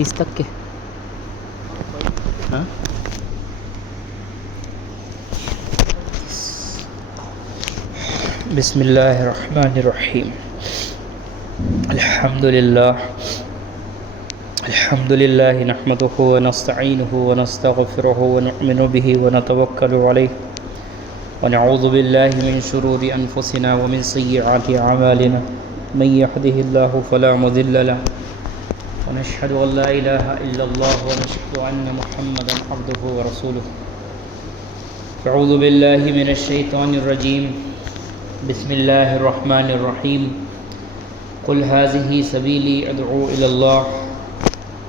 30 تک کے. ہاں بسم اللہ الرحمن الرحیم. الحمد للہ نحمده ونستعینه ونستغفره ونؤمن به ونتوکل علیہ ونعوذ باللہ من شرور انفسنا ومن سیئات اعمالنا من يهده الله فلا مضل له ونشهد ان لا اله الا الله ونشهد ان محمدا عبده ورسوله. اعوذ باللہ من الشیطان الرجیم. بسم اللہ الرحمن الرحیم. قل هذه سبیلی ادعو الی اللہ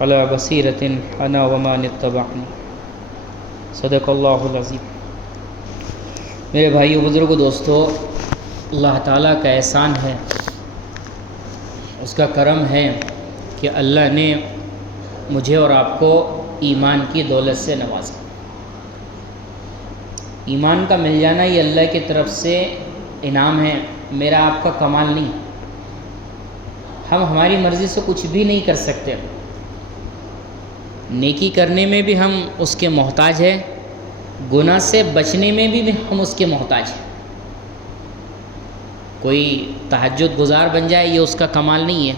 علی بصیرۃ انا ومن اتبعنی. صدق اللہ العظیم. میرے بھائیو، بزرگو، دوستو، اللہ تعالیٰ کا احسان ہے، اس کا کرم ہے کہ اللہ نے مجھے اور آپ کو ایمان کی دولت سے نوازا. ایمان کا مل جانا یہ اللہ کی طرف سے انعام ہے، میرا آپ کا کمال نہیں. ہم ہماری مرضی سے کچھ بھی نہیں کر سکتے. نیکی کرنے میں بھی ہم اس کے محتاج ہیں، گناہ سے بچنے میں بھی ہم اس کے محتاج ہیں. کوئی تہجد گزار بن جائے یہ اس کا کمال نہیں ہے،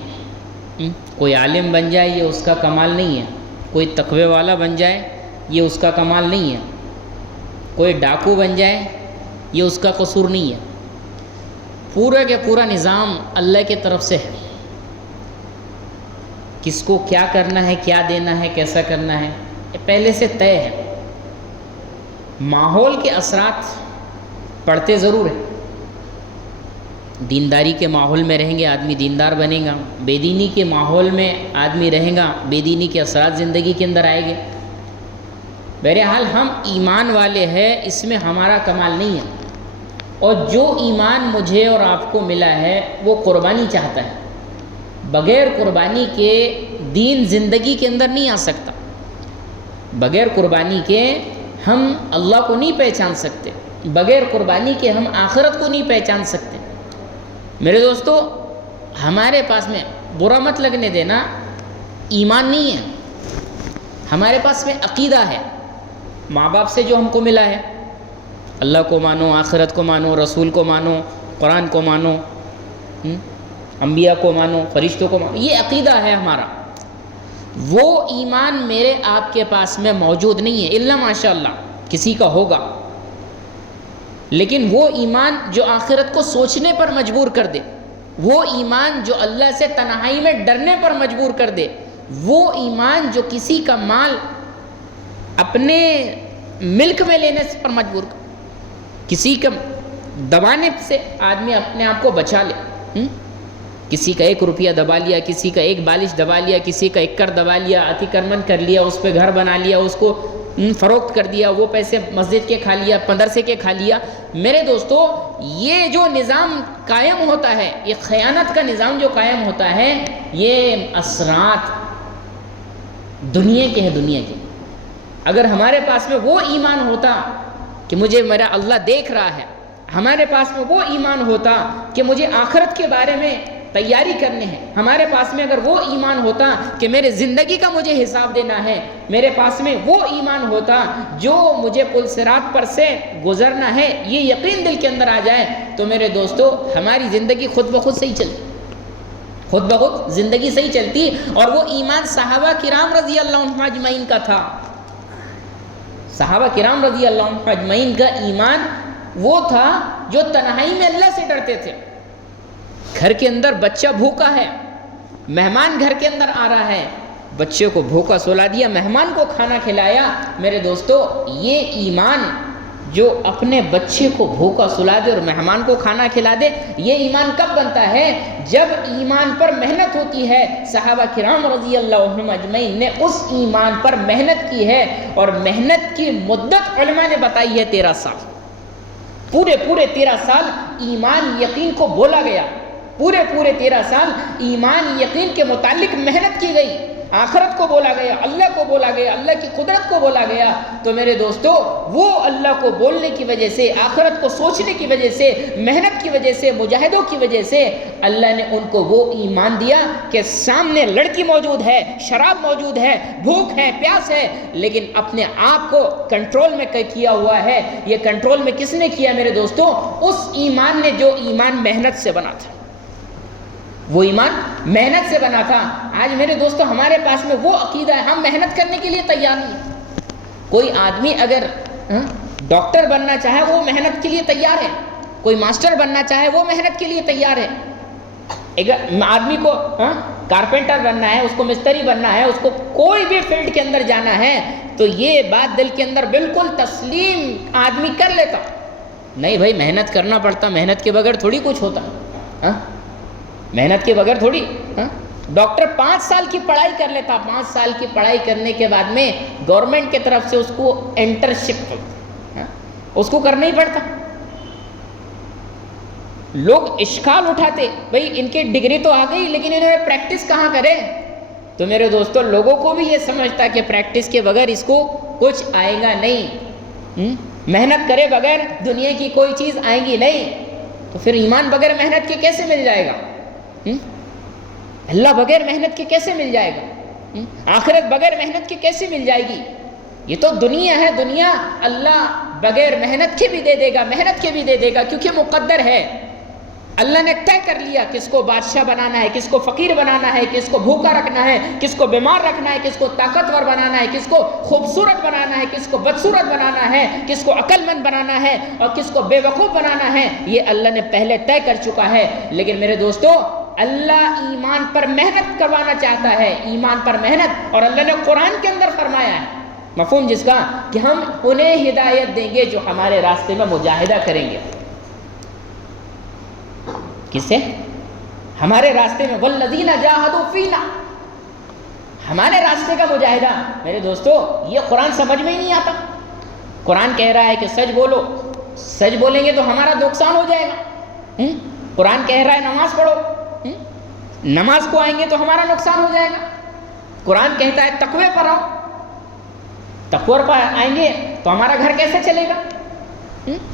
کوئی عالم بن جائے یہ اس کا کمال نہیں ہے، کوئی تقوی والا بن جائے یہ اس کا کمال نہیں ہے، کوئی ڈاکو بن جائے یہ اس کا قصور نہیں ہے. پورا کے پورا نظام اللہ کی طرف سے ہے. کس کو کیا کرنا ہے، کیا دینا ہے، کیسا کرنا ہے، یہ پہلے سے طے ہے. ماحول کے اثرات پڑتے ضرور ہیں. دینداری کے ماحول میں رہیں گے آدمی دیندار بنے گا، بے دینی کے ماحول میں آدمی رہے گا، بے دینی کے اثرات زندگی کے اندر آئے گے. بہرحال ہم ایمان والے ہیں، اس میں ہمارا کمال نہیں ہے. اور جو ایمان مجھے اور آپ کو ملا ہے وہ قربانی چاہتا ہے. بغیر قربانی کے دین زندگی کے اندر نہیں آ سکتا. بغیر قربانی کے ہم اللہ کو نہیں پہچان سکتے. بغیر قربانی کے ہم آخرت کو نہیں پہچان سکتے. میرے دوستو، ہمارے پاس میں برا مت لگنے دینا، ایمان نہیں ہے، ہمارے پاس میں عقیدہ ہے. ماں باپ سے جو ہم کو ملا ہے، اللہ کو مانو، آخرت کو مانو، رسول کو مانو، قرآن کو مانو، انبیاء کو مانو، فرشتوں کو مانو، یہ عقیدہ ہے ہمارا. وہ ایمان میرے آپ کے پاس میں موجود نہیں ہے، الا ماشاء اللہ کسی کا ہوگا. لیکن وہ ایمان جو آخرت کو سوچنے پر مجبور کر دے، وہ ایمان جو اللہ سے تنہائی میں ڈرنے پر مجبور کر دے، وہ ایمان جو کسی کا مال اپنے ملک میں لینے پر مجبور کر، کسی کا دبانے سے آدمی اپنے آپ کو بچا لے. کسی کا 1 روپیہ دبا لیا، کسی کا 1 بالش دبا لیا، کسی کا 1 ایکڑ دبا لیا، اتیکرمن کر لیا، اس پہ گھر بنا لیا، اس کو فروخت کر دیا، وہ پیسے مسجد کے کھا لیا، مدرسے کے کھا لیا. میرے دوستو، یہ جو نظام قائم ہوتا ہے، یہ خیانت کا نظام جو قائم ہوتا ہے، یہ اثرات دنیا کے ہیں، دنیا کے. اگر ہمارے پاس میں وہ ایمان ہوتا کہ مجھے میرا اللہ دیکھ رہا ہے، ہمارے پاس میں وہ ایمان ہوتا کہ مجھے آخرت کے بارے میں تیاری کرنے ہیں، ہمارے پاس میں اگر وہ ایمان ہوتا کہ میرے زندگی کا مجھے حساب دینا ہے، میرے پاس میں وہ ایمان ہوتا جو مجھے پل صراط پر سے گزرنا ہے، یہ یقین دل کے اندر آ جائے، تو میرے دوستو ہماری زندگی خود بخود صحیح چلتی، خود بخود زندگی صحیح چلتی. اور وہ ایمان صحابہ کرام رضی اللہ عنہم اجمعین کا تھا. صحابہ کرام رضی اللہ عنہم اجمعین کا ایمان وہ تھا جو تنہائی میں اللہ سے ڈرتے تھے. گھر کے اندر بچہ بھوکا ہے، مہمان گھر کے اندر آ رہا ہے، بچے کو بھوکا سلا دیا، مہمان کو کھانا کھلایا. میرے دوستو، یہ ایمان جو اپنے بچے کو بھوکا سلا دے اور مہمان کو کھانا کھلا دے، یہ ایمان کب بنتا ہے؟ جب ایمان پر محنت ہوتی ہے. صحابہ کرام رضی اللہ عنہم اجمعین نے اس ایمان پر محنت کی ہے، اور محنت کی مدت علماء نے بتائی ہے 13 سال. پورے 13 سال ایمان یقین کو بولا گیا، پورے 13 سال ایمان یقین کے متعلق محنت کی گئی. آخرت کو بولا گیا، اللہ کو بولا گیا، اللہ کی قدرت کو بولا گیا، تو میرے دوستو وہ اللہ کو بولنے کی وجہ سے، آخرت کو سوچنے کی وجہ سے، محنت کی وجہ سے، مجاہدوں کی وجہ سے اللہ نے ان کو وہ ایمان دیا کہ سامنے لڑکی موجود ہے، شراب موجود ہے، بھوک ہے، پیاس ہے، لیکن اپنے آپ کو کنٹرول میں کیا ہوا ہے۔ یہ کنٹرول میں کس نے کیا میرے دوستو؟ اس ایمان نے جو ایمان محنت سے بنا تھا، وہ ایمان محنت سے بنا تھا۔ آج میرے دوستو ہمارے پاس میں وہ عقیدہ ہے، ہم محنت کرنے کے لیے تیار نہیں۔ کوئی آدمی اگر ڈاکٹر بننا چاہے وہ محنت کے لیے تیار ہے، کوئی ماسٹر بننا چاہے وہ محنت کے لیے تیار ہے۔ آدمی کو کارپینٹر بننا ہے، اس کو مستری بننا ہے، اس کو کوئی بھی فیلڈ کے اندر جانا ہے، تو یہ بات دل کے اندر بالکل تسلیم آدمی کر لیتا، نہیں بھائی محنت کرنا پڑتا، محنت کے بغیر تھوڑی کچھ ہوتا، محنت کے بغیر تھوڑی۔ ڈاکٹر 5 سال کی پڑھائی کر لیتا، 5 سال کی پڑھائی کرنے کے بعد میں گورنمنٹ کی طرف سے اس کو انٹرنشپ اس کو کرنا ہی پڑتا۔ لوگ اشکال اٹھاتے، بھئی ان کی ڈگری تو آ گئی لیکن انہوں نے پریکٹس کہاں کرے؟ تو میرے دوستو لوگوں کو بھی یہ سمجھتا کہ پریکٹس کے بغیر اس کو کچھ آئے گا نہیں، محنت کرے بغیر دنیا کی کوئی چیز آئے گی نہیں، تو پھر ایمان بغیر محنت کے کیسے مل جائے گا؟ اللہ بغیر محنت کے کیسے مل جائے گا؟ آخرت بغیر محنت کے کیسے مل جائے گی؟ یہ تو دنیا ہے، دنیا اللہ بغیر محنت کے بھی دے دے گا، محنت کے بھی دے دے گا، کیونکہ مقدر ہے۔ اللہ نے طے کر لیا کس کو بادشاہ بنانا ہے، کس کو فقیر بنانا ہے، کس کو بھوکا رکھنا ہے، کس کو بیمار رکھنا ہے، کس کو طاقتور بنانا ہے، کس کو خوبصورت بنانا ہے، کس کو بدصورت بنانا ہے، کس کو عقل مند بنانا ہے اور کس کو بے وقوف بنانا ہے، یہ اللہ نے پہلے طے کر چکا ہے۔ لیکن میرے دوستو اللہ ایمان پر محنت کروانا چاہتا ہے، ایمان پر محنت، اور اللہ نے قرآن کے اندر فرمایا ہے مفہوم جس کا کہ ہم انہیں ہدایت دیں گے جو ہمارے راستے میں مجاہدہ کریں گے۔ کس سے؟ ہمارے راستے میں، والذین جاہدوا فینا، ہمارے راستے کا مجاہدہ۔ میرے دوستو یہ قرآن سمجھ میں ہی نہیں آتا۔ قرآن کہہ رہا ہے کہ سچ بولو، سچ بولیں گے تو ہمارا نقصان ہو جائے گا۔ قرآن کہہ رہا ہے نماز پڑھو، نماز کو آئیں گے تو ہمارا نقصان ہو جائے گا۔ قرآن کہتا ہے تقوی پر آؤ، تقوی پر آئیں گے تو ہمارا گھر کیسے چلے گا؟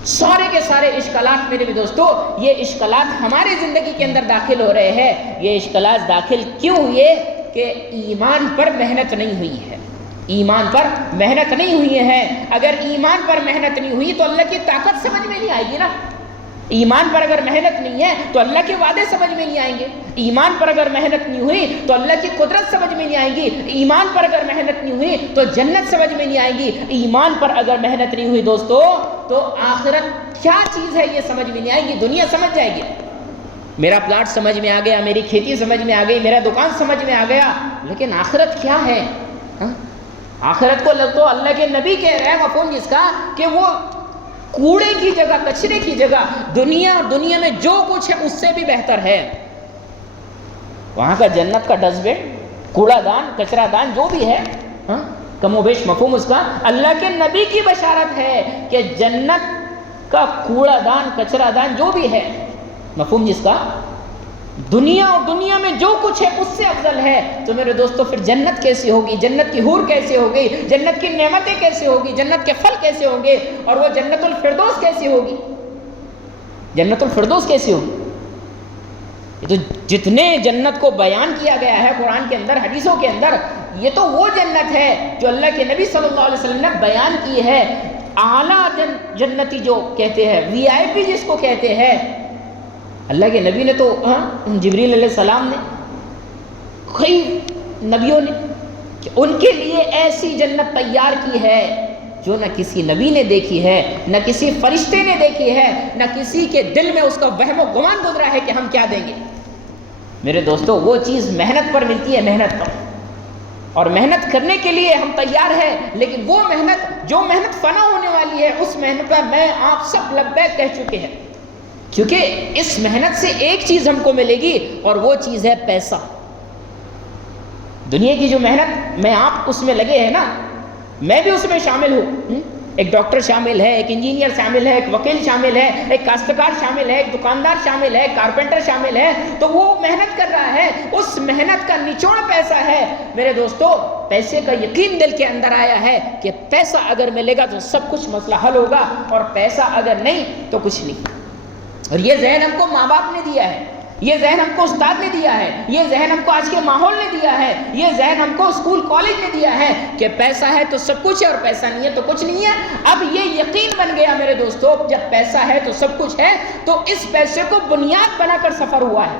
سارے کے سارے اشکالات میرے بھی دوستو، یہ اشکالات ہماری زندگی کے اندر داخل ہو رہے ہیں۔ یہ اشکالات داخل کیوں ہوئے؟ کہ ایمان پر محنت نہیں ہوئی ہے، ایمان پر محنت نہیں ہوئی ہے۔ اگر ایمان پر محنت نہیں ہوئی تو اللہ کی طاقت سمجھ میں نہیں آئے گی نا۔ ایمان پر اگر محنت نہیں ہے تو اللہ کے وعدے سمجھ میں نہیں آئیں گے۔ ایمان پر اگر محنت نہیں ہوئی تو اللہ کی قدرت سمجھ میں نہیں آئے گی۔ ایمان پر اگر محنت نہیں ہوئی تو جنت سمجھ میں نہیں آئے گی۔ ایمان پر اگر محنت نہیں ہوئی دوستو تو آخرت کیا چیز ہے یہ سمجھ میں نہیں آئے گی۔ دنیا سمجھ جائے گی، میرا پلاٹ سمجھ میں آ گیا، میری کھیتی سمجھ میں آ گئی، میرا دکان سمجھ میں آ گیا، لیکن آخرت کیا ہے؟ آخرت کو تو اللہ کے نبی کہہ رہے ہیں مفہوم جس کا کہ وہ کوڑے کی جگہ، کچرے کی جگہ، دنیا میں جو کچھ ہے اس سے بھی بہتر ہے۔ وہاں کا جنت کا ڈسٹ بن، کوڑا دان، کچرا دان جو بھی ہے، کم و بیش مفہوم اس کا اللہ کے نبی کی بشارت ہے کہ جنت کا کوڑا دان، کچرا دان جو بھی ہے، مفہوم جس کا دنیا اور دنیا میں جو کچھ ہے اس سے افضل ہے۔ تو میرے دوستو پھر جنت کیسی ہوگی؟ جنت کی حور کیسی ہوگی؟ جنت کی نعمتیں کیسی ہوگی؟ جنت کے پھل کیسے ہوں گے؟ اور وہ جنت الفردوس کیسی ہوگی؟ جنت الفردوس کیسی ہوگی؟ یہ تو جتنے جنت کو بیان کیا گیا ہے قرآن کے اندر، حدیثوں کے اندر، یہ تو وہ جنت ہے جو اللہ کے نبی صلی اللہ علیہ وسلم نے بیان کی ہے۔ اعلیٰ جنتی جو کہتے ہیں، VIP جس کو کہتے ہیں، اللہ کے نبی نے تو جبریل علیہ السلام نے، کئی نبیوں نے، کہ ان کے لیے ایسی جنت تیار کی ہے جو نہ کسی نبی نے دیکھی ہے، نہ کسی فرشتے نے دیکھی ہے، نہ کسی کے دل میں اس کا وہم و گمان گزرا ہے کہ ہم کیا دیں گے۔ میرے دوستو وہ چیز محنت پر ملتی ہے، محنت پر، اور محنت کرنے کے لیے ہم تیار ہیں، لیکن وہ محنت جو محنت فنا ہونے والی ہے، اس محنت پر میں آپ سب لبیک کہہ چکے ہیں، کیونکہ اس محنت سے ایک چیز ہم کو ملے گی اور وہ چیز ہے پیسہ۔ دنیا کی جو محنت میں آپ اس میں لگے ہیں نا، میں بھی اس میں شامل ہوں، ایک ڈاکٹر شامل ہے، ایک انجینئر شامل ہے، ایک وکیل شامل ہے، ایک کاشتکار شامل ہے، ایک دکاندار شامل ہے، کارپینٹر شامل ہے، تو وہ محنت کر رہا ہے، اس محنت کا نچوڑ پیسہ ہے۔ میرے دوستو، پیسے کا یقین دل کے اندر آیا ہے کہ پیسہ اگر ملے گا تو سب کچھ مسئلہ حل ہوگا، اور پیسہ اگر نہیں تو کچھ نہیں۔ اور یہ ذہن ہم کو ماں باپ نے دیا ہے، یہ ذہن ہم کو استاد نے دیا ہے، یہ ذہن ہم کو آج کے ماحول نے دیا ہے، یہ ذہن ہم کو اسکول کالج نے دیا ہے کہ پیسہ ہے تو سب کچھ ہے اور پیسہ نہیں ہے تو کچھ نہیں ہے۔ اب یہ یقین بن گیا میرے دوستو، جب پیسہ ہے تو سب کچھ ہے، تو اس پیسے کو بنیاد بنا کر سفر ہوا ہے۔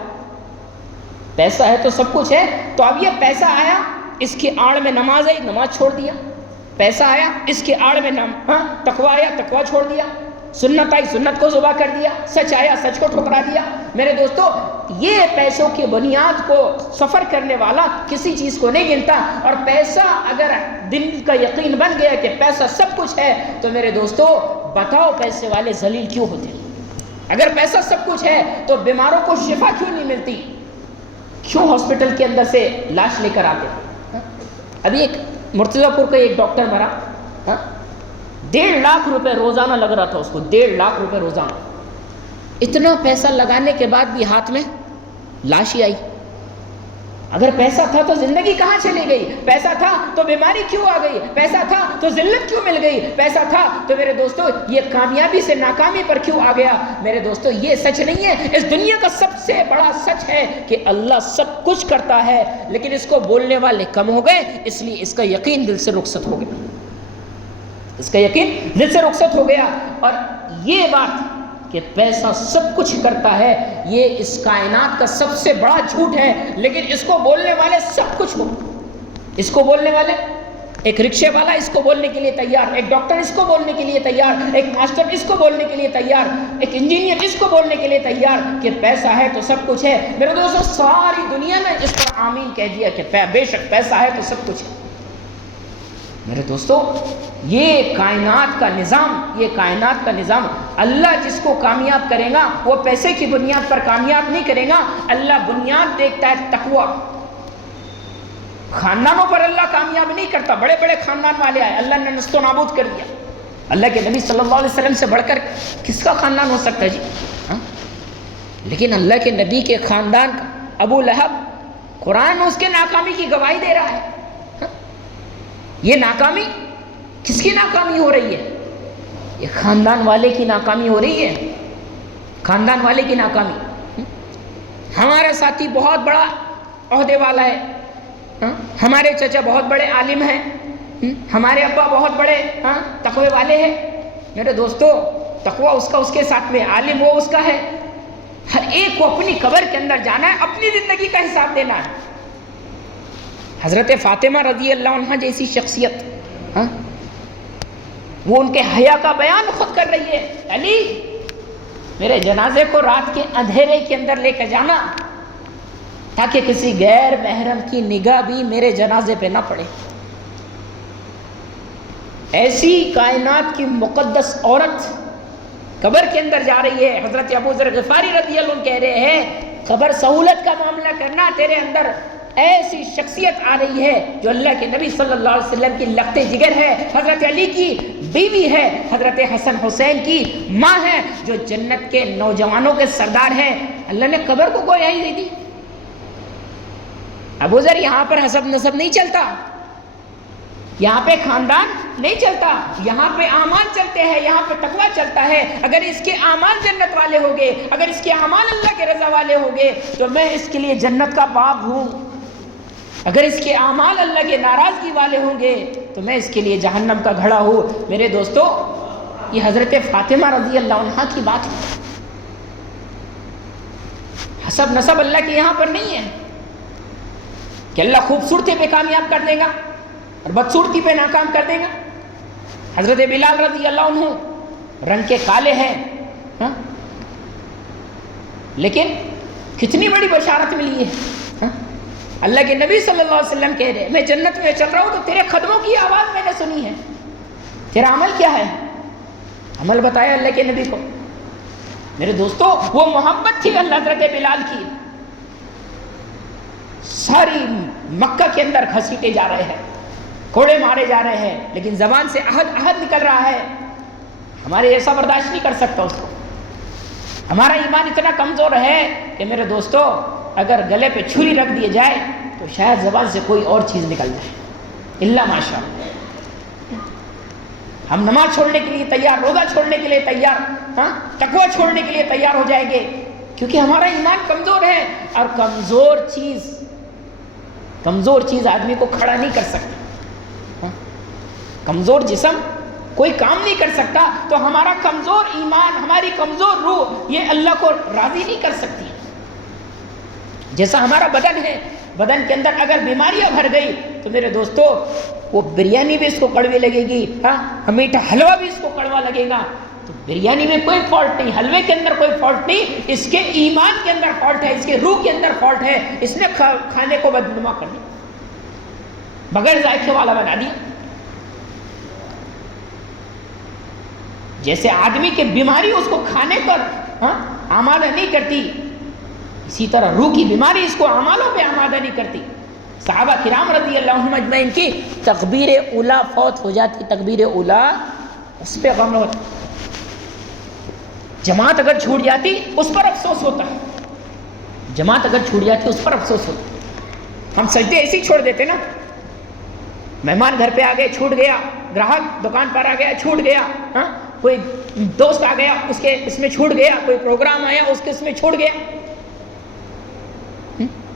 پیسہ ہے تو سب کچھ ہے، تو اب یہ پیسہ آیا، اس کی آڑ میں نماز آئی، نماز چھوڑ دیا۔ پیسہ آیا، اس کے آڑ میں تقویٰ آیا، تقویٰ چھوڑ دیا۔ سنت آئی، سنت کو ذبح کر دیا۔ سچ آیا، سچ کو ٹھکرا دیا۔ میرے دوستو، یہ پیسوں کی بنیاد کو سفر کرنے والا کسی چیز کو نہیں گنتا۔ اور پیسہ اگر دل کا یقین بن گیا کہ پیسہ سب کچھ ہے، تو میرے دوستو بتاؤ پیسے والے ذلیل کیوں ہوتے ہیں؟ اگر پیسہ سب کچھ ہے تو بیماروں کو شفا کیوں نہیں ملتی؟ کیوں ہاسپٹل کے اندر سے لاش لے کر آتے ہیں؟ ابھی ایک مرتضی پور کا ایک ڈاکٹر مرا، 1.5 لاکھ روپے روزانہ لگ رہا تھا اس کو، 1.5 لاکھ روپے روزانہ۔ اتنا پیسہ لگانے کے بعد بھی ہاتھ میں لاش ہی آئی۔ اگر پیسہ تھا تو زندگی کہاں چلی گئی؟ پیسہ تھا تو بیماری کیوں آ گئی؟ پیسہ تھا تو ذلت کیوں مل گئی؟ پیسہ تھا تو میرے دوستو یہ کامیابی سے ناکامی پر کیوں آ گیا؟ میرے دوستو یہ سچ نہیں ہے۔ اس دنیا کا سب سے بڑا سچ ہے کہ اللہ سب کچھ کرتا ہے، لیکن اس کو بولنے والے کم ہو گئے، اس لیے اس کا یقین دل سے رخصت ہو گیا، اس کا یقین دل سے رخصت ہو گیا۔ اور یہ بات کہ پیسہ سب کچھ کرتا ہے، یہ اس کائنات کا سب سے بڑا جھوٹ ہے، لیکن اس کو بولنے والے سب کچھ ہو۔ اس کو بولنے والے، ایک رکشے والا اس کو بولنے کے لیے تیار، ایک ڈاکٹر اس کو بولنے کے لیے تیار، ایک ماسٹر اس کو بولنے کے لیے تیار، ایک انجینئر اس کو بولنے کے لیے تیار کہ پیسہ ہے تو سب کچھ ہے۔ میرے دوستو ساری دنیا نے اس پر آمین کہہ دیا کہ بے شک پیسہ ہے تو سب کچھ ہے۔ میرے دوستو یہ کائنات کا نظام، یہ کائنات کا نظام، اللہ جس کو کامیاب کرے گا وہ پیسے کی بنیاد پر کامیاب نہیں کرے گا، اللہ بنیاد دیکھتا ہے تقویٰ۔ خاندانوں پر اللہ کامیاب نہیں کرتا۔ بڑے بڑے خاندان والے آئے، اللہ نے نست و نابود کر دیا۔ اللہ کے نبی صلی اللہ علیہ وسلم سے بڑھ کر کس کا خاندان ہو سکتا ہے جی؟ لیکن اللہ کے نبی کے خاندان کا ابو لہب، قرآن میں اس کے ناکامی کی گواہی دے رہا ہے۔ یہ ناکامی کس کی ناکامی ہو رہی ہے؟ یہ خاندان والے کی ناکامی ہو رہی ہے، خاندان والے کی ناکامی۔ ہمارا ساتھی بہت بڑا عہدے والا ہے، ہمارے چچا بہت بڑے عالم ہیں، ہمارے ابا بہت بڑے تقوی والے ہیں۔ میرے دوستو تقوی اس کا اس کے ساتھ میں، عالم وہ اس کا ہے۔ ہر ایک کو اپنی قبر کے اندر جانا ہے، اپنی زندگی کا حساب دینا ہے۔ حضرت فاطمہ رضی اللہ عنہ جیسی شخصیت، وہ ان کے حیا کا بیان خود کر رہی ہے، علی میرے جنازے کو رات کے اندھیرے کے اندر لے کے جانا تاکہ کسی غیر محرم کی نگاہ بھی میرے جنازے پہ نہ پڑے۔ ایسی کائنات کی مقدس عورت قبر کے اندر جا رہی ہے۔ حضرت ابو ذر غفاری رضی اللہ عنہ کہہ رہے ہیں قبر سہولت کا معاملہ کرنا، تیرے اندر ایسی شخصیت آ رہی ہے جو اللہ کے نبی صلی اللہ علیہ وسلم کی لخت جگر ہے، حضرت علی کی بیوی ہے، حضرت حسن حسین کی ماں ہے، جو جنت کے نوجوانوں کے سردار ہیں۔ اللہ نے قبر کو گویائی دے دی۔ ابو ذر یہاں پر حسب نسب نہیں چلتا، یہاں پہ خاندان نہیں چلتا، یہاں پہ اعمال چلتے ہیں، یہاں پہ تقویٰ چلتا ہے۔ اگر اس کے اعمال جنت والے ہوں گے، اگر اس کے اعمال اللہ کے رضا والے ہوں گے تو میں اس کے لیے جنت کا باب ہوں، اگر اس کے اعمال اللہ کے ناراضگی والے ہوں گے تو میں اس کے لیے جہنم کا گھڑا ہوں۔ میرے دوستو یہ حضرت فاطمہ رضی اللہ عنہ کی بات ہے۔ حسب نسب اللہ کے یہاں پر نہیں ہے کہ اللہ خوبصورتی پہ کامیاب کر دے گا اور بدصورتی پہ ناکام کر دے گا۔ حضرت بلال رضی اللہ عنہ رنگ کے کالے ہیں، لیکن کتنی بڑی بشارت ملی ہے۔ اللہ کے نبی صلی اللہ علیہ وسلم کہہ رہے ہیں میں جنت میں چل رہا ہوں تو تیرے قدموں کی آواز میں نے سنی ہے، تیرا عمل کیا ہے؟ عمل بتایا اللہ کے نبی کو۔ میرے دوستو وہ محبت تھی اللہ حضرت بلال کی، ساری مکہ کے اندر گھسیٹے جا رہے ہیں، کوڑے مارے جا رہے ہیں لیکن زبان سے عہد نکل رہا ہے، ہمارے ایسا برداشت نہیں کر سکتا اس کو۔ ہمارا ایمان اتنا کمزور ہے کہ میرے دوستو اگر گلے پہ چھری رکھ دیے جائے تو شاید زبان سے کوئی اور چیز نکل جائے، الا ماشاء اللہ۔ ہم نماز چھوڑنے کے لیے تیار، روزہ چھوڑنے کے لیے تیار، تقویٰ چھوڑنے کے لیے تیار ہو جائیں گے، کیونکہ ہمارا ایمان کمزور ہے، اور کمزور چیز آدمی کو کھڑا نہیں کر سکتا۔ کمزور جسم کوئی کام نہیں کر سکتا، تو ہمارا کمزور ایمان، ہماری کمزور روح یہ اللہ کو راضی نہیں کر سکتی۔ جیسا ہمارا بدن ہے، بدن کے اندر اگر بیماریاں بھر گئی تو میرے دوستو وہ بریانی بھی اس کو کڑوی لگے گی، میٹھا حلوہ بھی اس کو کڑوا لگے گا۔ تو بریانی میں کوئی فالٹ نہیں، حلوے کے اندر کوئی فالٹ نہیں، اس کے ایمان کے اندر فالٹ ہے، اس کے روح کے اندر فالٹ ہے، اس نے کھانے کو بدنما کر دیا، بغیر ذائقے والا بنا دیا۔ جیسے آدمی کی بیماری اس کو کھانے پر آمادہ نہیں کرتی، اسی طرح روح کی بیماری اس کو اعمالوں پہ آمادہ نہیں کرتی۔ صحابہ کرام رضی اللہ عنہم اجمعین کی تکبیر اولیٰ فوت ہو جاتی، تکبیر اولیٰ اس پہ غم ہوتا، جماعت اگر چھوٹ جاتی اس پر افسوس ہوتا ہے، جماعت اگر چھوٹ جاتی اس پر افسوس ہوتا۔ ہم سجدے ایسے ہی چھوڑ دیتے نا، مہمان گھر پہ آ گئے چھوٹ گیا، گراہک دکان پر آ گیا چھوٹ گیا، کوئی دوست آ گیا اس میں چھوٹ گیا، کوئی پروگرام آیا اس میں چھوٹ گیا۔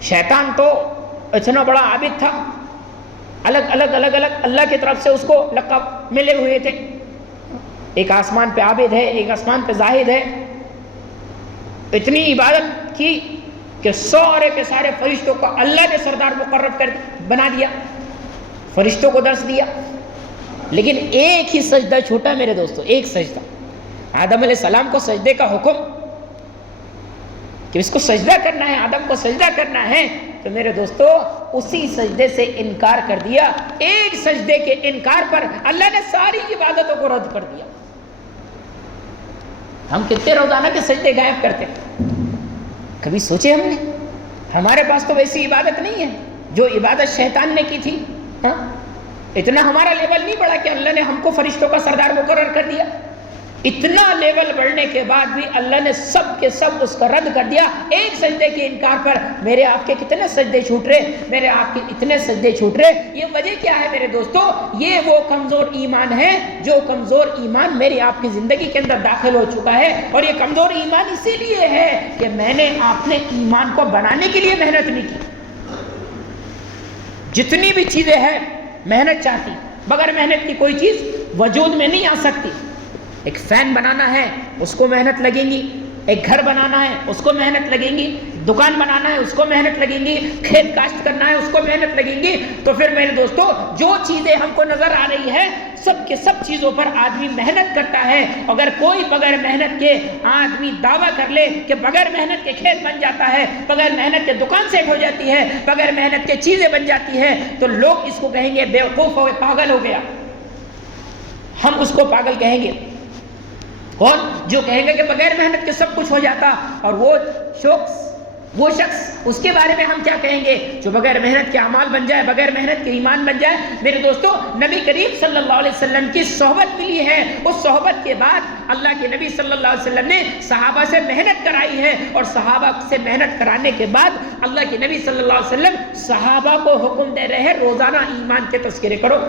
شیطان تو اتنا بڑا عابد تھا، الگ الگ اللہ کی طرف سے اس کو لقب ملے ہوئے تھے، ایک آسمان پہ عابد ہے، ایک آسمان پہ زاہد ہے۔ اتنی عبادت کی کہ سارے کے سارے فرشتوں کو اللہ نے سردار مقرر کر بنا دیا، فرشتوں کو درس دیا، لیکن ایک ہی سجدہ چھوٹا میرے دوستو، ایک سجدہ۔ آدم علیہ السلام کو سجدے کا حکم کہ اس کو سجدہ کرنا ہے، آدم کو سجدہ کرنا ہے، تو میرے دوستو اسی سجدے سے انکار کر دیا۔ ایک سجدے کے انکار پر اللہ نے ساری عبادتوں کو رد کر دیا۔ ہم کتنے روزانہ کے سجدے غائب کرتے ہیں، کبھی سوچے ہم نے؟ ہمارے پاس تو ویسی عبادت نہیں ہے جو عبادت شیطان نے کی تھی۔ اتنا ہمارا لیول نہیں بڑھا کہ اللہ نے ہم کو فرشتوں کا سردار مقرر کر دیا۔ اتنا لیول بڑھنے کے بعد بھی اللہ نے سب کے سب اس کا رد کر دیا ایک سجدے کے انکار پر۔ میرے آپ کے کتنے سجدے چھوٹ رہے، میرے آپ کے اتنے سجدے چھوٹ رہے، یہ وجہ کیا ہے میرے دوستو؟ یہ وہ کمزور ایمان ہے جو کمزور ایمان میری آپ کی زندگی کے اندر داخل ہو چکا ہے، اور یہ کمزور ایمان اسی لیے ہے کہ میں نے آپ نے ایمان کو بنانے کے لیے محنت نہیں کی۔ جتنی بھی چیزیں ہیں محنت چاہتی، بغیر محنت کی کوئی چیز وجود میں نہیں آ سکتی۔ ایک فین بنانا ہے اس کو محنت لگیں گی، ایک گھر بنانا ہے اس کو محنت لگیں گی، دکان بنانا ہے اس کو محنت لگیں گی، کھیت کاشت کرنا ہے اس کو محنت لگیں گی۔ تو پھر میرے دوستو جو چیزیں ہم کو نظر آ رہی ہے سب کے سب چیزوں پر آدمی محنت کرتا ہے۔ اگر کوئی بغیر محنت کے آدمی دعویٰ کر لے کہ بغیر محنت کے کھیت بن جاتا ہے، بغیر محنت کے دکان سیٹ ہو جاتی ہے، بغیر محنت کے چیزیں بن جاتی ہے، تو لوگ اس کو کہیں گے بیوقوف ہو گیا، پاگل ہو گیا۔ ہم اس کو پاگل کہیں گے۔ کون؟ جو کہیں گے کہ بغیر محنت کے سب کچھ ہو جاتا، اور وہ شخص اس کے بارے میں ہم کیا کہیں گے؟ جو بغیر محنت کے اعمال بن جائے، بغیر محنت کے ایمان بن جائے۔ میرے دوستو نبی کریم صلی اللہ علیہ وسلم کی صحبت ملی ہے، اس صحبت کے بعد اللہ کے نبی صلی اللہ علیہ وسلم نے صحابہ سے محنت کرائی ہے، اور صحابہ سے محنت کرانے کے بعد اللہ کے نبی صلی اللہ علیہ وسلم صحابہ کو حکم دے رہے ہیں روزانہ ایمان کے تذکرے کرو۔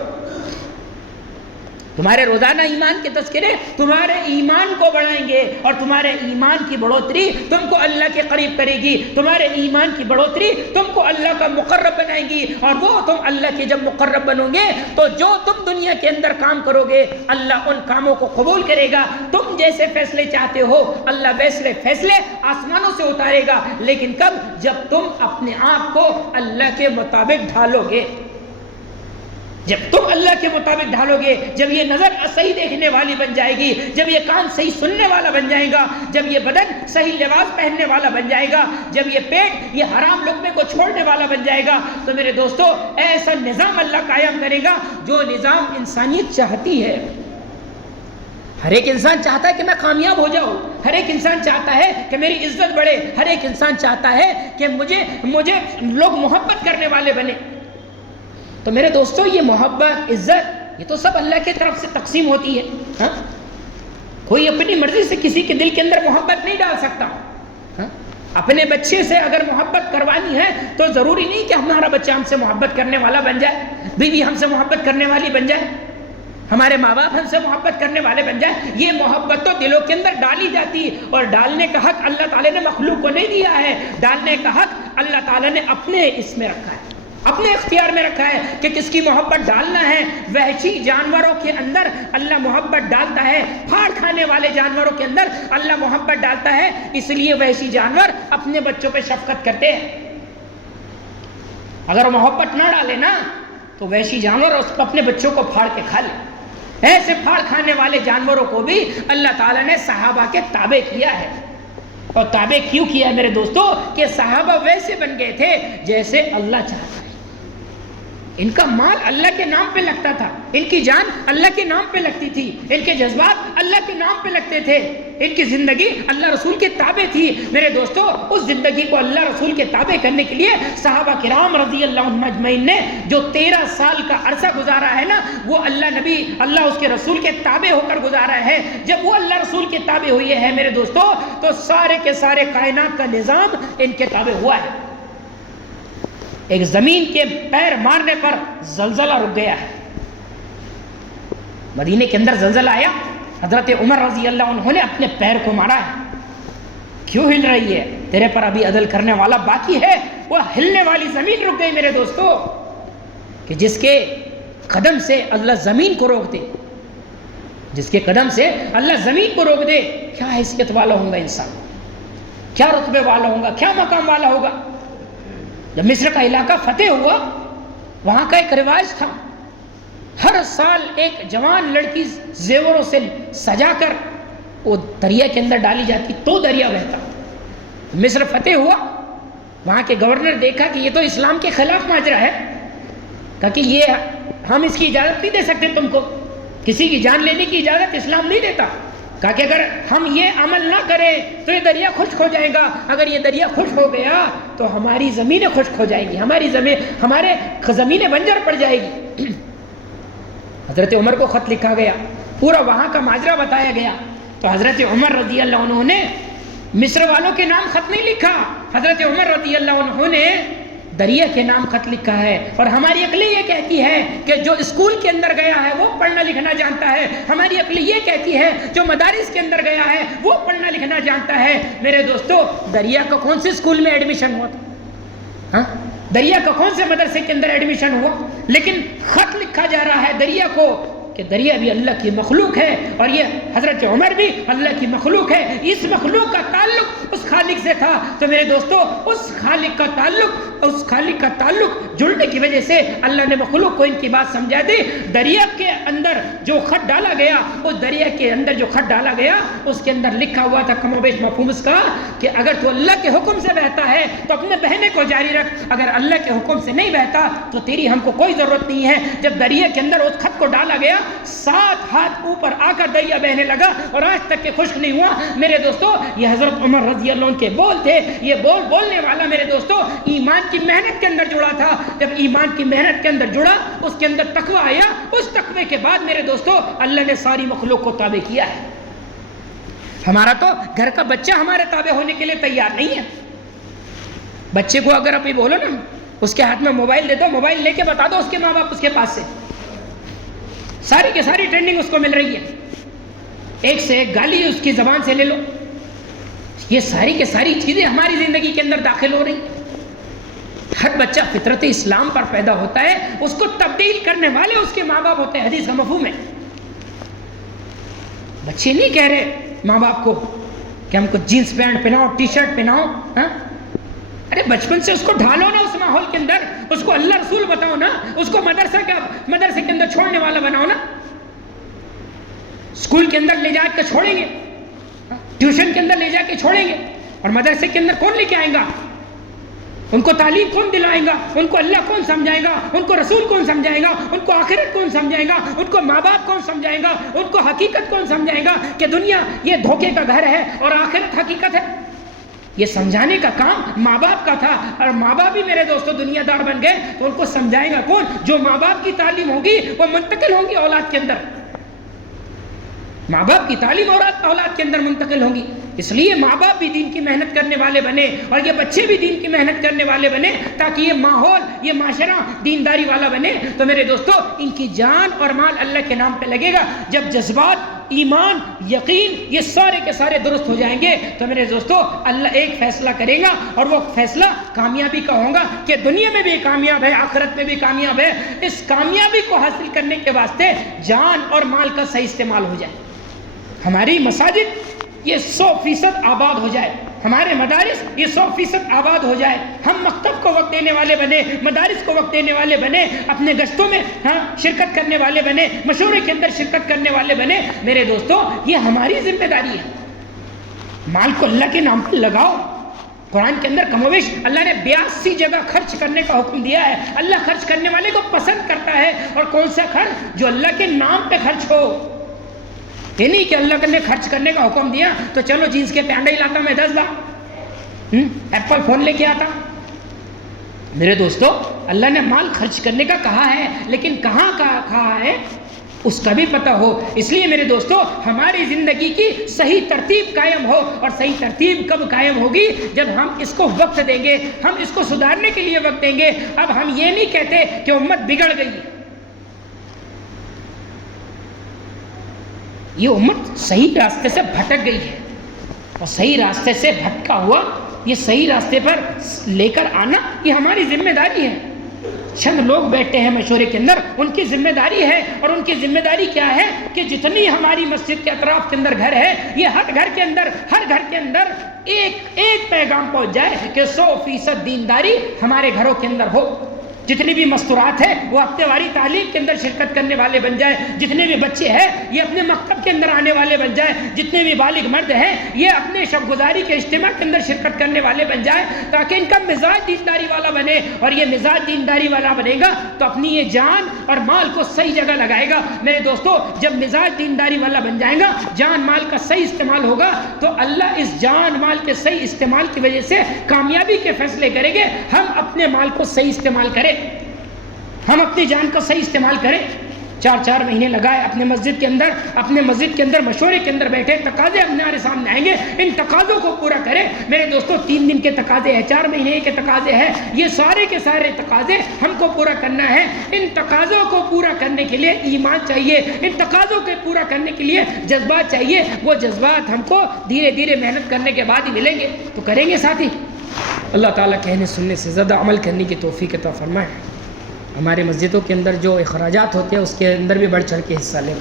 تمہارے روزانہ ایمان کے تذکرے تمہارے ایمان کو بڑھائیں گے، اور تمہارے ایمان کی بڑھوتری تم کو اللہ کے قریب کرے گی، تمہارے ایمان کی بڑھوتری تم کو اللہ کا مقرب بنائیں گی، اور وہ تم اللہ کے جب مقرب بنو گے تو جو تم دنیا کے اندر کام کرو گے اللہ ان کاموں کو قبول کرے گا۔ تم جیسے فیصلے چاہتے ہو اللہ ویسے فیصلے آسمانوں سے اتارے گا، لیکن کب؟ جب تم اپنے آپ کو اللہ کے مطابق ڈھالو گے۔ جب تم اللہ کے مطابق ڈھالو گے، جب یہ نظر صحیح دیکھنے والی بن جائے گی، جب یہ کان صحیح سننے والا بن جائے گا، جب یہ بدن صحیح لباس پہننے والا بن جائے گا، جب یہ پیٹ یہ حرام لقمے کو چھوڑنے والا بن جائے گا، تو میرے دوستو ایسا نظام اللہ قائم کرے گا جو نظام انسانیت چاہتی ہے۔ ہر ایک انسان چاہتا ہے کہ میں کامیاب ہو جاؤں، ہر ایک انسان چاہتا ہے کہ میری عزت بڑھے، ہر ایک انسان چاہتا ہے کہ مجھے لوگ محبت کرنے والے بنے۔ تو میرے دوستو یہ محبت، عزت، یہ تو سب اللہ کی طرف سے تقسیم ہوتی ہے. ہاں کوئی اپنی مرضی سے کسی کے دل کے اندر محبت نہیں ڈال سکتا. اپنے بچے سے اگر محبت کروانی ہے تو ضروری نہیں کہ ہمارا بچہ ہم سے محبت کرنے والا بن جائے، بیوی ہم سے محبت کرنے والی بن جائے، ہمارے ماں باپ ہم سے محبت کرنے والے بن جائے. یہ محبت تو دلوں کے اندر ڈالی جاتی ہے، اور ڈالنے کا حق اللہ تعالیٰ نے مخلوق کو نہیں دیا ہے. ڈالنے کا حق اللہ تعالیٰ نے اپنے اس میں رکھا ہے، اپنے اختیار میں رکھا ہے کہ کس کی محبت ڈالنا ہے. وحشی جانوروں کے اندر اللہ محبت ڈالتا ہے، پھاڑ کھانے والے جانوروں کے اندر اللہ محبت ڈالتا ہے. اس لیے وحشی جانور اپنے بچوں پہ شفقت کرتے ہیں. اگر محبت نہ ڈالے نا تو وحشی جانور اپنے بچوں کو پھاڑ کے کھا لے. ایسے پھاڑ کھانے والے جانوروں کو بھی اللہ تعالیٰ نے صحابہ کے تابع کیا ہے. اور تابع کیوں کیا ہے میرے دوستو؟ کہ صحابہ ویسے بن گئے تھے جیسے اللہ چاہتا ہے. ان کا مال اللہ کے نام پہ لگتا تھا، ان کی جان اللہ کے نام پہ لگتی تھی، ان کے جذبات اللہ کے نام پہ لگتے تھے، ان کی زندگی اللہ رسول کے تابع تھی. میرے دوستو اس زندگی کو اللہ رسول کے تابع کرنے کے لیے صحابہ کرام رضی اللہ عنہم اجمعین نے جو 13 سال کا عرصہ گزارا ہے نا، وہ اللہ نبی، اللہ اس کے رسول کے تابع ہو کر گزارا ہے. جب وہ اللہ رسول کے تابع ہوئے ہیں میرے دوستو تو سارے کے سارے کائنات کا نظام ان کے تابع ہوا ہے. ایک زمین کے پیر مارنے پر زلزلہ رک گیا ہے. مدینے کے اندر زلزلہ آیا، حضرت عمر رضی اللہ عنہ نے اپنے پیر کو مارا ہے. کیوں ہل رہی ہے؟ تیرے پر ابھی عدل کرنے والا باقی ہے. وہ ہلنے والی زمین رک گئی میرے دوستو. کہ جس کے قدم سے اللہ زمین کو روک دے، جس کے قدم سے اللہ زمین کو روک دے، کیا حیثیت والا ہوگا انسان، کیا رتبے والا ہوگا، کیا مقام والا ہوگا. جب مصر کا علاقہ فتح ہوا، وہاں کا ایک رواج تھا، ہر سال ایک جوان لڑکی زیوروں سے سجا کر وہ دریا کے اندر ڈالی جاتی تو دریا بہتا. مصر فتح ہوا، وہاں کے گورنر دیکھا کہ یہ تو اسلام کے خلاف ماجرا ہے، کہا کہ یہ ہم اس کی اجازت نہیں دے سکتے، تم کو کسی کی جان لینے کی اجازت اسلام نہیں دیتا. کہا کہ اگر ہم یہ عمل نہ کریں تو یہ دریا خشک ہو جائے گا، اگر یہ دریا خشک ہو گیا تو ہماری زمینیں خشک ہو جائیں گی، ہمارے زمینیں بنجر پڑ جائے گی. حضرت عمر کو خط لکھا گیا، پورا وہاں کا ماجرا بتایا گیا. تو حضرت عمر رضی اللہ عنہ نے مصر والوں کے نام خط نہیں لکھا، حضرت عمر رضی اللہ عنہ نے دریا کے نام خط لکھا ہے. اور ہماری عقل یہ کہتی ہے کہ جو اسکول کے اندر گیا ہے وہ پڑھنا لکھنا جانتا ہے، ہماری عقل یہ کہتی ہے جو مدارس کے اندر گیا ہے وہ پڑھنا لکھنا جانتا ہے. میرے دوستو دریا کا کون سے اسکول میں ایڈمیشن ہوا تھا؟ دریا کا کون سے مدرسے کے اندر ایڈمیشن ہوا؟ لیکن خط لکھا جا رہا ہے دریا کو کہ دریا بھی اللہ کی مخلوق ہے، اور یہ حضرت عمر بھی اللہ کی مخلوق ہے. اس مخلوق کا تعلق اس خالق سے تھا. تو میرے دوستو اس خالق کا تعلق جڑنے کی وجہ سے اللہ نے مخلوق کو ان کی بات سمجھا دی. دریا کے اندر جو خط ڈالا گیا، اس دریا کے اندر جو خط ڈالا گیا اس کے اندر لکھا ہوا تھا کم و بیش مفہوم اس کا کہ اگر تو اللہ کے حکم سے بہتا ہے تو اپنے بہنے کو جاری رکھ، اگر اللہ کے حکم سے نہیں بہتا تو تیری ہم کو کوئی ضرورت نہیں ہے. جب دریا کے اندر اس خط کو ڈالا گیا 7 ہاتھ اوپر آ کر دریا بہنے لگا اور آج تک کہ خشک نہیں ہوا. میرے دوستو یہ حضرت عمر رضی اللہ عنہ کے بول تھے. یہ بولنے والا میرے دوستو ایمان کی محنت کے اندر جڑا تھا. جب ایمان کی محنت کے اندر جڑا، اس کے اندر تقوی آیا، اس تقوی کے بعد میرے دوستو اللہ نے ساری مخلوق کو تابع کیا ہے. ہمارا تو گھر کا بچہ ہمارے تابع ہونے کے لیے تیار نہیں ہے. بچے کو اگر ابھی بولو نا اس کے ہاتھ میں موبائل دے دو، موبائل لے کے بتا دو اس کے ماں باپ اس کے پاس سے، ساری کی ساری ٹریننگ اس کو مل رہی ہے. ایک سے ایک گالی اس کی زبان سے لے لو. یہ ساری کی ساری چیزیں ہماری زندگی کے اندر داخل ہو رہی. ہر بچہ فطرت اسلام پر پیدا ہوتا ہے، اس کو تبدیل کرنے والے اس کے ماں باپ ہوتے ہیں. حدیث کا مفہوم ہے. بچے نہیں کہہ رہے ماں باپ کو کہ ہم کو جینس پینٹ پہناؤ، ٹی شرٹ پہناؤ. ارے بچپن سے اس کو ڈھالو نا اس ماحول کے اندر، اس کو اللہ رسول بتاؤ نا، اس کو مدرسے کے اندر چھوڑنے والا بناؤ نا. اسکول کے اندر لے جا کے چھوڑیں گے، ٹیوشن کے اندر لے جا کے چھوڑیں گے، اور مدرسے کے اندر کون لے کے آئیں گا؟ ان کو تعلیم کون دلائیں گا؟ ان کو اللہ کون سمجھائے گا؟ ان کو رسول کون سمجھائے گا؟ ان کو آخرت کون سمجھائے گا؟ ان کو ماں باپ کون سمجھائے گا؟ ان کو حقیقت کون سمجھائے گا کہ دنیا یہ دھوکے کا گھر ہے اور آخرت حقیقت ہے؟ یہ سمجھانے کا کام ماں باپ کا تھا، اور ماں باپ بھی میرے دوستو دنیا دار بن گئے تو ان کو سمجھائے گا کون؟ جو ماں باپ کی تعلیم ہوگی وہ منتقل ہوگی اولاد کے اندر، ماں باپ کی تعلیم اولاد کے اندر منتقل ہوگی. اس لیے ماں باپ بھی دین کی محنت کرنے والے بنے اور یہ بچے بھی دین کی محنت کرنے والے بنے تاکہ یہ ماحول، یہ معاشرہ دینداری والا بنے. تو میرے دوستو ان کی جان اور مال اللہ کے نام پہ لگے گا. جب جذبات، ایمان، یقین یہ سارے کے سارے درست ہو جائیں گے تو میرے دوستو اللہ ایک فیصلہ کرے گا اور وہ فیصلہ کامیابی کا ہوگا کہ دنیا میں بھی کامیاب ہے، آخرت میں بھی کامیاب ہے. اس کامیابی کو حاصل کرنے کے واسطے جان اور مال کا صحیح استعمال ہو جائے. ہماری مساجد یہ 100% آباد ہو جائے، ہمارے مدارس یہ 100% آباد ہو جائے، ہم مکتب کو وقت دینے والے بنے، مدارس کو وقت دینے والے بنے، اپنے گشتوں میں شرکت کرنے والے بنے، مشورے کے اندر شرکت کرنے والے بنے. میرے دوستو یہ ہماری ذمہ داری ہے. مال کو اللہ کے نام پر لگاؤ. قرآن کے اندر کم و بیش اللہ نے 82 جگہ خرچ کرنے کا حکم دیا ہے. اللہ خرچ کرنے والے کو پسند کرتا ہے. اور کون سا خرچ؟ جو اللہ کے نام پہ خرچ ہو. یہ نہیں کہ اللہ نے خرچ کرنے کا حکم دیا تو چلو جینس کے پینڈا ہی لاتا میں 10 لاکھ، ایپل فون لے کے آتا. میرے دوستو اللہ نے مال خرچ کرنے کا کہا ہے لیکن کہاں کہا ہے اس کا بھی پتہ ہو. اس لیے میرے دوستو ہماری زندگی کی صحیح ترتیب قائم ہو. اور صحیح ترتیب کب قائم ہوگی؟ جب ہم اس کو وقت دیں گے، ہم اس کو سدھارنے کے لیے وقت دیں گے. اب ہم یہ نہیں کہتے کہ امت بگڑ گئی ہے، یہ امت صحیح راستے سے بھٹک گئی ہے اور صحیح راستے سے بھٹکا ہوا یہ صحیح راستے پر لے کر آنا یہ ہماری ذمہ داری ہے. چند لوگ بیٹھے ہیں مشورے کے اندر، ان کی ذمہ داری ہے. اور ان کی ذمہ داری کیا ہے کہ جتنی ہماری مسجد کے اطراف کے اندر گھر ہے یہ ہر گھر کے اندر ایک پیغام پہنچ جائے کہ 100% دینداری ہمارے گھروں کے اندر ہو. جتنی بھی مستورات ہیں وہ ہفتے واری تعلیم کے اندر شرکت کرنے والے بن جائے. جتنے بھی بچے ہیں یہ اپنے مکتب کے اندر آنے والے بن جائے. جتنے بھی بالغ مرد ہیں یہ اپنے شب گزاری کے اجتماع کے اندر شرکت کرنے والے بن جائے تاکہ ان کا مزاج دینداری والا بنے. اور یہ مزاج دینداری والا بنے گا تو اپنی یہ جان اور مال کو صحیح جگہ لگائے گا. میرے دوستو جب مزاج دینداری والا بن جائے گا، جان مال کا صحیح استعمال ہوگا تو اللہ اس جان مال کے صحیح استعمال کی وجہ سے کامیابی کے فیصلے کریں گے. ہم اپنے مال کو صحیح استعمال کریں، ہم اپنی جان کو صحیح استعمال کریں. 4 مہینے لگائے اپنے مسجد کے اندر مشورے کے اندر بیٹھے، تقاضے ہمارے سامنے آئیں گے، ان تقاضوں کو پورا کریں. میرے دوستو 3 دن کے تقاضے ہیں، 4 مہینے کے تقاضے ہیں، یہ سارے کے سارے تقاضے ہم کو پورا کرنا ہے. ان تقاضوں کو پورا کرنے کے لیے ایمان چاہیے، ان تقاضوں کو پورا کرنے کے لیے جذبات چاہیے. وہ جذبات ہم کو دھیرے دھیرے محنت کرنے کے بعد ہی ملیں گے. تو کریں گے ساتھی. اللہ تعالیٰ کہنے سننے سے زیادہ عمل کرنے کی توفیق عطا فرمائے. ہمارے مسجدوں کے اندر جو اخراجات ہوتے ہیں اس کے اندر بھی بڑھ چڑھ کے حصہ لیں.